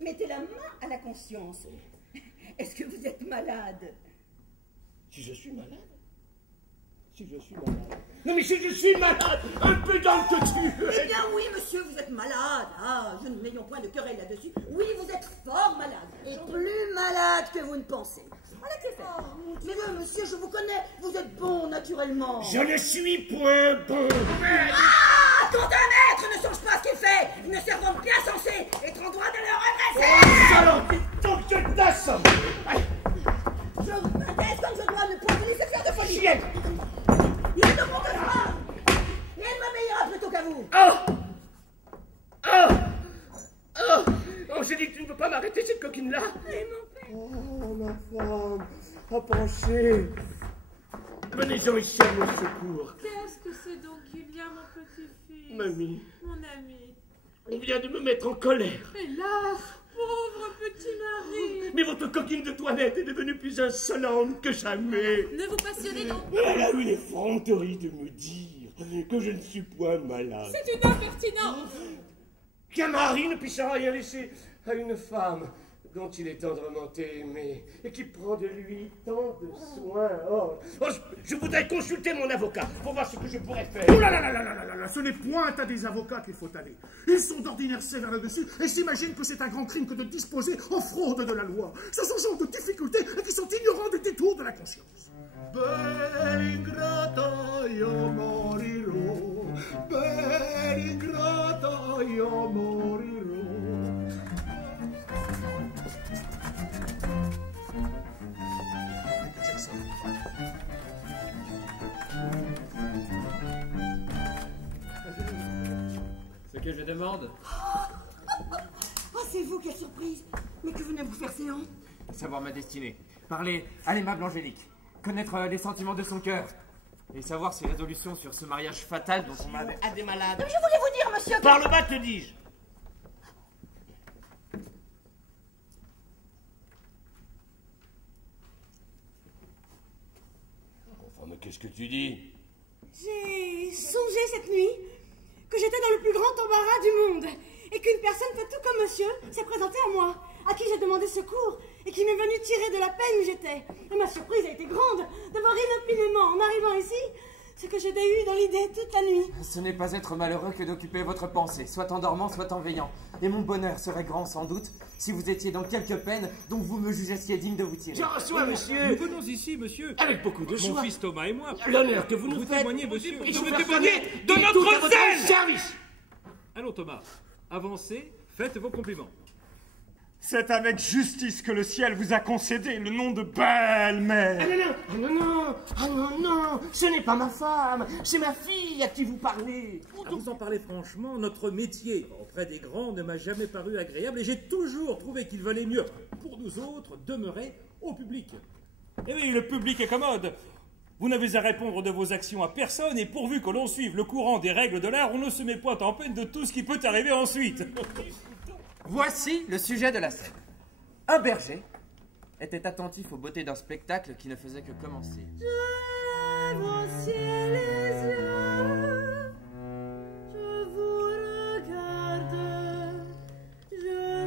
Mettez la main à la conscience. Est-ce que vous êtes malade? Si je suis malade? Si je suis malade? Non mais si je suis malade, un peu dans le tu. Eh bien oui, monsieur, vous êtes malade. Ah, je n'ayons point de querelle là-dessus. Oui, vous êtes fort malade. Et plus malade que vous ne pensez. Voilà que fait. Mais non, monsieur, je vous connais. Vous êtes bon naturellement. Je ne suis point bon. Ah, quand un maître ne songe pas à ce qu'il fait, une servante bien censée est en droit de le redresser. Oh, salon, donc je t'assomme. Je m'intéresse comme je dois ne point vous laisser faire de folie. Chienne. Il est de bon devoir. Et elle m'obéira plutôt qu'à vous. Oh! Oh! Oh! Oh, j'ai dit que tu ne peux pas m'arrêter, cette coquine-là. Mais mon père. Oh, ma femme, à pencher. Venez-en ici à mon secours. Qu'est-ce que c'est donc qu'il y a, mon petit-fils? Mamie. Mon ami. On vient de me mettre en colère. Hélas, pauvre petit mari. Mais votre coquine de toilette est devenue plus insolente que jamais. Ne vous passionnez donc. Elle a eu l'effronterie de me dire que je ne suis point malade. C'est une impertinence. Qu'un mari ne puisse rien laisser à une femme dont il est tendrement aimé et qui prend de lui tant de soins. Oh, je voudrais consulter mon avocat pour voir ce que je pourrais faire. Oh là là là là là là là, ce n'est point à des avocats qu'il faut aller. Ils sont d'ordinaire sévères là-dessus et s'imaginent que c'est un grand crime que de disposer en fraude de la loi. Ce sont gens de difficultés et qui sont ignorants des détours de la conscience. Bel ingrato io morirò, bel ingrato io morirò. Ce que je demande, Oh, c'est vous, quelle surprise. Mais que venez vous faire séant? savoir ma destinée, parler à l'aimable Angélique, connaître les sentiments de son cœur, et savoir ses résolutions sur ce mariage fatal dont on m'avait... À des malades. Je voulais vous dire, monsieur, que... Par le bas, te dis-je. Enfin, mais qu'est-ce que tu dis? J'ai songé cette nuit que j'étais dans le plus grand embarras du monde et qu'une personne fait tout comme monsieur s'est présentée à moi, à qui j'ai demandé secours et qui m'est venue tirer de la peine où j'étais. Et ma surprise a été grande de voir inopinément, en arrivant ici, ce que j'avais eu dans l'idée toute la nuit. Ce n'est pas être malheureux que d'occuper votre pensée, soit en dormant, soit en veillant. Et mon bonheur serait grand sans doute si vous étiez dans quelque peine dont vous me jugissiez digne de vous tirer. Je reçois, monsieur. Nous venons ici, monsieur, Avec beaucoup de mon joie. fils Thomas et moi, L'honneur que vous nous vous faites. témoignez, monsieur. Et Je vous veux témoigner témoigner de tout à notre votre zèle. service. Allons, Thomas, avancez, faites vos compliments. C'est avec justice que le ciel vous a concédé le nom de belle-mère. Ah non, non, ah non, non, ce n'est pas ma femme, c'est ma fille à qui vous parlez. À vous en parler franchement, notre métier auprès des grands ne m'a jamais paru agréable et j'ai toujours trouvé qu'il valait mieux pour nous autres demeurer au public. Eh oui, le public est commode. Vous n'avez à répondre de vos actions à personne et pourvu que l'on suive le courant des règles de l'art, on ne se met point en peine de tout ce qui peut arriver ensuite. Voici le sujet de la scène. Un berger était attentif aux beautés d'un spectacle qui ne faisait que commencer. Je lève au ciel les yeux, je vous regarde, je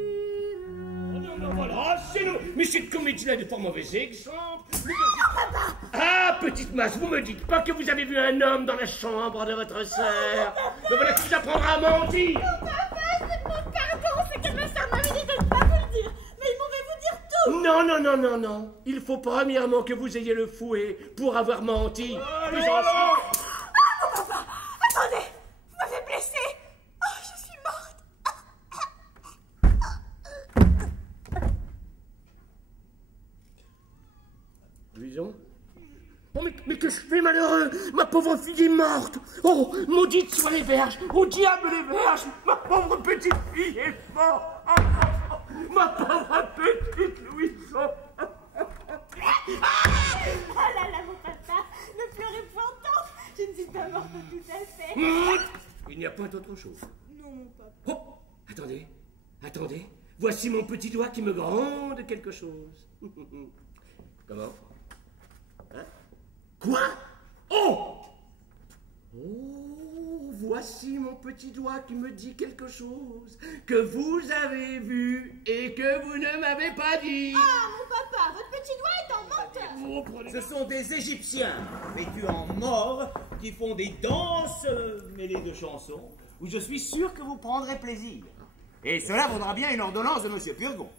soupire. Non, non, voilà, c'est nous. Mais cette comédie-là est de fort mauvais exemple. Ah, petite masse, vous me dites pas que vous avez vu un homme dans la chambre de votre sœur. Mais voilà qui vous apprendra à mentir. Pardon, c'est que ma soeur m'avait dit de ne pas vous le dire, mais il m'avait vous dire tout. Non, non, non, non, non. Il faut premièrement que vous ayez le fouet pour avoir menti. Puis ensuite... Ah, mon papa, attendez, vous m'avez blessée. Oh, je suis morte. Louison? Oh, mais fait malheureux. Ma pauvre fille est morte. Oh, maudites soient les verges. Au diable les verges. Ma pauvre petite fille est morte. Ma pauvre petite Louison. Oh là là, mon papa, ne pleurez point tant. Je ne suis pas morte tout à fait. Il n'y a point autre chose. Non, mon papa. Oh, attendez, attendez. Voici mon petit doigt qui me gronde quelque chose. Comment? Hein? Quoi? Oh! Oh, voici mon petit doigt qui me dit quelque chose que vous avez vu et que vous ne m'avez pas dit. Ah, mon papa, votre petit doigt est en menteur. Ce sont des Égyptiens, vêtus en mort, qui font des danses mêlées de chansons, où je suis sûr que vous prendrez plaisir. Et cela vaudra bien une ordonnance de M. Purgon.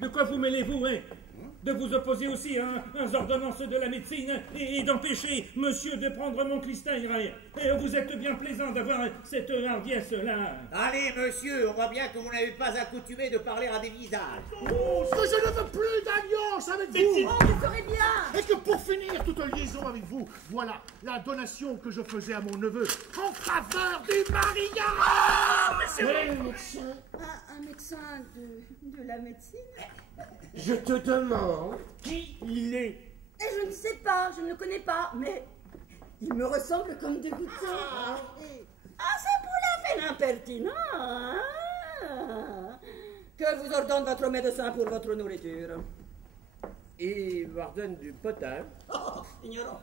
De quoi vous mêlez-vous, hein? De vous opposer aussi aux ordonnances de la médecine et d'empêcher monsieur de prendre mon clistère. Et vous êtes bien plaisant d'avoir cette hardiesse-là. Allez, monsieur, on voit bien que vous n'avez pas accoutumé de parler à des visages. Oh, que je ne veux plus d'alliance avec vous. Oh, vous ferez bien. Et que pour finir toute liaison avec vous, voilà la donation que je faisais à mon neveu en faveur du mariage. Ah, mais c'est vrai, médecin. Un médecin de la médecine? Je te demande qui il est. Et je ne sais pas, je ne le connais pas, mais il me ressemble comme deux gouttons. Ah, c'est pour la peine impertinent, hein? Que vous ordonne votre médecin pour votre nourriture? Il m'ordonne du potage. Oh, ignorant.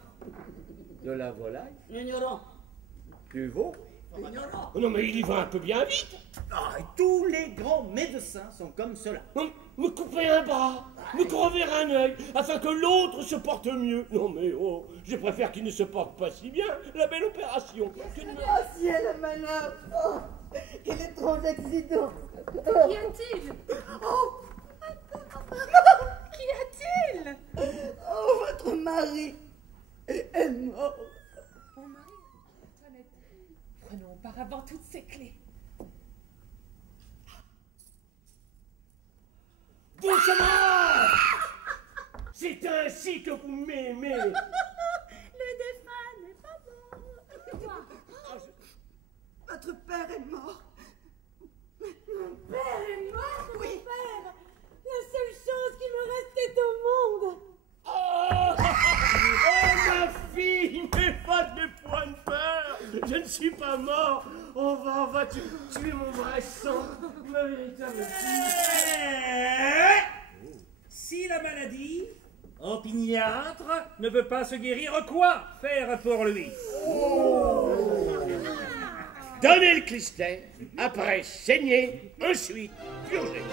De la volaille. Ignorant. Du veau. Ignorant. Oh non, mais il y va un peu bien vite. Ah, et tous les grands médecins sont comme cela. Me couper un bras, me crever un œil, afin que l'autre se porte mieux. Non mais oh, je préfère qu'il ne se porte pas si bien, la belle opération. Oh, ciel, malheur. Oh, quel étrange accident. Qu'y a-t-il? Oh, Qu'y a-t-il? oh, votre mari est mort. Mon mari, Antoinette, prenons auparavant toutes ces clés. Doucement! C'est ainsi que vous m'aimez. Le défunt n'est pas mort. Votre père est mort. Mon père est mort, mon Oui. père. La seule chose qui me restait au monde. Oh, ma fille, n'aie pas de point de peur. Je ne suis pas mort. On va tuer mon vrai sang, ma véritable fille. Si la maladie, opiniâtre, ne veut pas se guérir, quoi faire pour lui? Donnez le clistère, après saigner, ensuite purger.